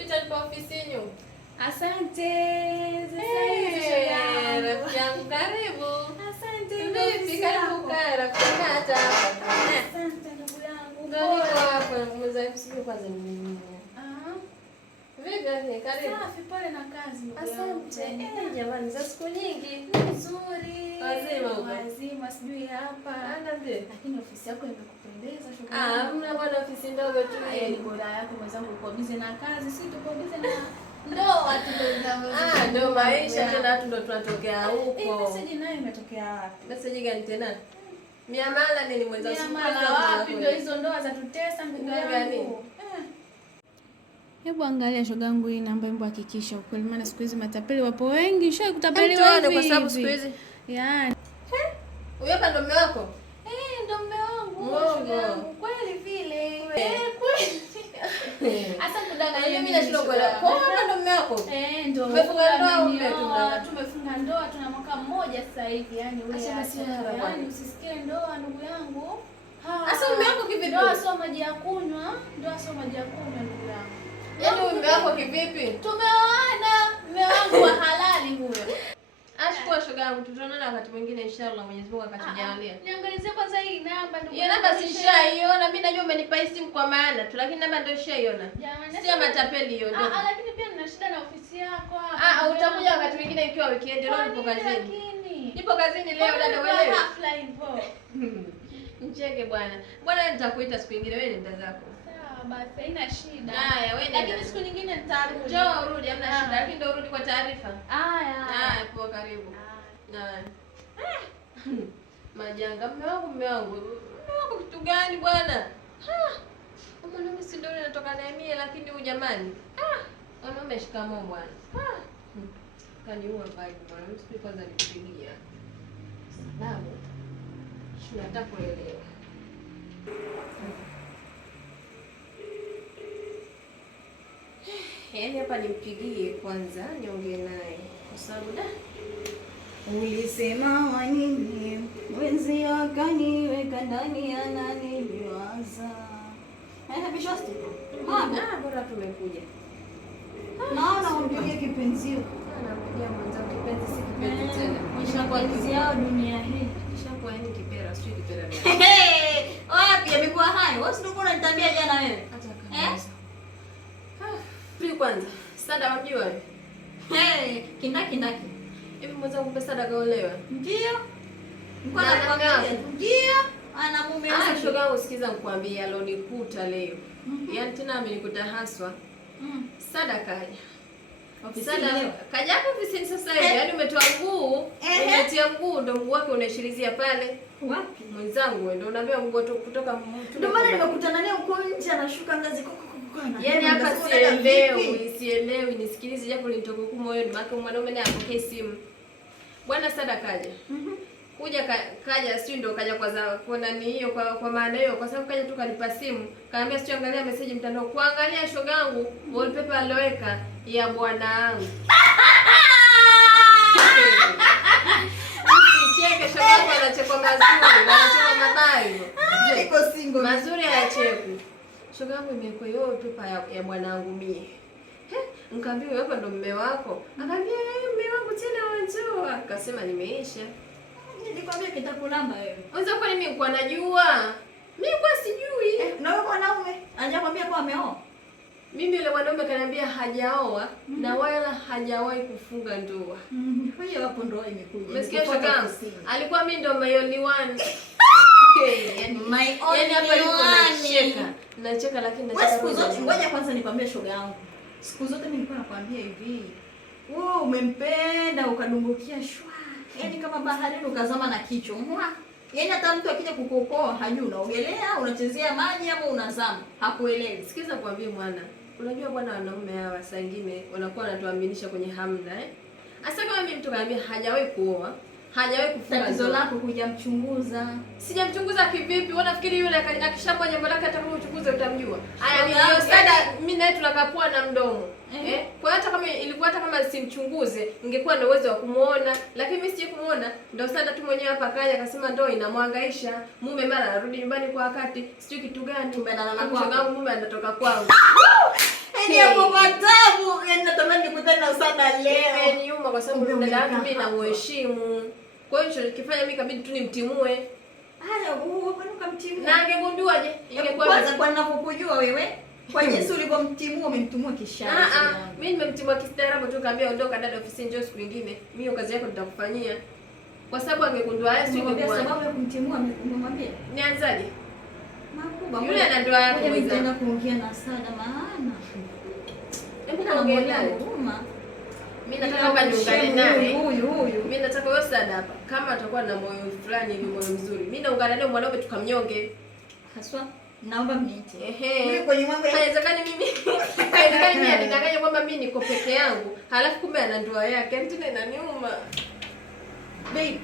Pita nipo ofisini huko. Asante. Rafiki yangu karibu. Asante. Vipi karibu kaa rafiki hata hapa. Asante ndugu yangu. Ndio niko hapa mzee msiku kwanza mimi. Vipi karibu. Safi pale na kazi. Asante. Jamani za siku nyingi. Nzuri. Wazima huko. Wazima sijui hapa. Ndio. Lakini ofisi yako imekupendeza shukrani. Mna bwana ofisi ndogo tu. Ni bora yako mwenzangu uko busy na kazi, si tuko busy na ndoa tu. Ndio maisha tena watu ndio tunatokea huko. Message nayo imetokea wapi? Message gani tena? Miamala nini mwenzangu? Miamala wapi ndio hizo ndoa za tutesa ndugu yangu. Hebu angalia shogangu hii namba, hebu hakikisha ukweli, maana siku hizi matapeli wapo wengi. Shai kutapeliwa hivi kwa sababu siku hizi. Yaani. Huyo hapa ndo mume wako? Ndo mume wangu. Shogangu kweli vile. Kweli. Asa kudanganya mimi nashinda kuelewa. Kwa hapa ndo mume wako? Ndo. Tumefunga ndoa, tumefunga ndoa, tuna mwaka mmoja sasa hivi. Yaani wewe yaani usisikie ndoa ndugu yangu. Asa mume wako kivipi? Ndoa sio maji ya kunywa, ndoa sio maji ya kunywa ndugu yangu. Yaani mume wako kivipi? Tumeoana, mume wangu wa halali huyo. Ashukuru shoga yangu, tutaonana wakati mwingine inshallah, Mwenyezi Mungu akatujalia. Niangalizie kwanza hii namba ndugu. Hiyo namba sishaiona, mimi najua umenipa simu kwa maana tu, lakini namba ndio shaiona. Sio matapeli hiyo ndio. Lakini pia nina shida na ofisi yako hapa. Utakuja wakati mwingine ikiwa weekend, leo nipo kazini. Nipo kazini leo dada wewe. Hafla hivyo. Mcheke bwana. Bwana nitakuita siku nyingine, wewe nenda zako. Basi haina shida. Haya, wewe lakini siku nyingine nitarudi. Njoo urudi, hamna shida, lakini ndio urudi kwa taarifa. Haya, poa karibu. Haya. Majanga mume wangu kitu gani bwana? Mwanaume si ndio natoka naye mie, lakini huyu jamani. Mwanaume shikamoo bwana. Kaniua vibe bwana. Mimi kwanza nikupigia. Sababu tunataka kuelewa. Yaani hapa nimpigie kwanza niongee naye kwa sababu ulisema wanini mwenzi akaniweka ndani ananiliwaza. Bishosti. Bora tumekuja. Naona umpigie kipenzio. Nampigia mwanzo kipenzi si kipenzi tena. Nishakuanzia yao dunia hii. Nishakuwa yani kipera, sio kipera. Wapi amekuwa hayo? Wewe ndio unanitambia jana wewe. Free kwanza. Sada unajua wewe? Kindaki. Hivi mwanzo kumbe Sada kaolewa? Ndio. Ndio. Ana mume wake. Shoga yangu sikiza nikwambie alonikuta leo. Yaani tena amenikuta haswa. Sada kaja. Sada kaja hapo ofisini sasa hivi. Yaani umetoa mguu, umetia mguu ndo mguu wake unaishirizia pale. Wapi? Mwenzangu wewe ndio unaambia mguu kutoka mtu. Ndio maana nimekutana naye uko nje anashuka ngazi Yaani hapa sielewi, nisikilize japo nitoke huko moyoni, maana mwanaume naye apokee simu. Bwana Sada kaja. Kuja kaja sio ndio kaja kwa nani hiyo kwa maana hiyo kwa sababu kaja tu kanipa simu. Kaambia sio angalia message mtandao. Kuangalia shoga yangu wallpaper aloweka ya bwana wangu. Cheke shoga yangu anacheka mazuri, anacheka mabaya. Niko single. Mazuri hayacheki. Shoga yangu imekuwa hiyo pepa ya bwanangu mie. Nikamwambia wewe hapa ndo mume wako. Akamwambia mume wangu tena wanjoa. Akasema nimeisha. Nilikwambia kitakulamba wewe. Unaweza kwa nini nilikuwa najua? Mimi kwa sijui. Na wewe mwanaume hajakwambia kwa ameoa? Mimi yule mwanaume kaniambia hajaoa na wala hajawahi kufunga ndoa. Kwa hiyo hapo ndoa imekuja. Umesikia shoga yangu? Alikuwa mimi ndo my only one. Yaani hapa niko nacheka lakini nacheka. Siku zote ngoja kwanza nikwambie shoga yangu. Siku zote mimi nilikuwa nakwambia hivi. Wewe umempenda ukadumbukia shwa. Yaani kama baharini ukazama na kichwa. Yaani hata mtu akija kukuokoa hajui unaogelea, unachezea maji ama unazama. Hakuelewi. Sikiza kuambia mwana. Unajua bwana wanaume hawa saa nyingine wanakuwa wanatuaminisha kwenye hamna Asa kama mimi mtu kaambia hajawahi kuoa, hajawahi kufunga. Tatizo lako hujamchunguza. Sijamchunguza kivipi? Wewe nafikiri yule akishamwa jambo lake hata kama uchunguze utamjua. Haya ndio Sada mimi naye tunakapua na mdomo. Kwa hata kama ilikuwa hata kama simchunguze, ningekuwa na uwezo wa kumuona, lakini mimi sije kumuona. Ndio Sada tu mwenyewe hapa kaja akasema ndio inamhangaisha. Mume mara anarudi nyumbani kwa wakati, sijui kitu gani. Mume analala kwangu. Shoga yangu mume anatoka kwangu. Yaani hapo matabu, yaani natamani nikutane sana leo. Imeniuma kwa sababu dada yangu mimi namuheshimu. Kwa hiyo nilichokifanya mimi kabidi tu nimtimue. Haya, wewe ukamtimua. Na angegunduaje? Ingekuwa kwanza kwa ninapokujua wewe, kwa jinsi ulivyomtimua umemtimua kishara. Mimi nimemtimua kistaarabu tu, kaambia ondoka dada ofisini, njoo siku nyingine. Mimi hiyo kazi yako nitakufanyia. Kwa sababu angegundua haya sio kwa sababu ya kumtimua umemwambia. Nianzaje? Makubwa. Yule ana ndoa yako mwenza. Nitaenda kuongea na Sada maana. Hebu naongea naye. Mimi nataka hapa niungane naye. Huyu. Mimi nataka wewe Sada hapa. Kama atakuwa na moyo fulani hivi, moyo mzuri. Mimi naungana naye mwanaume tukamnyonge. Haswa naomba mniite. Mimi kwenye mambo ya haiwezekani mimi anidanganye kwamba mimi niko peke yangu. Halafu kumbe ana ndoa yake. Tena inaniuma. Babe,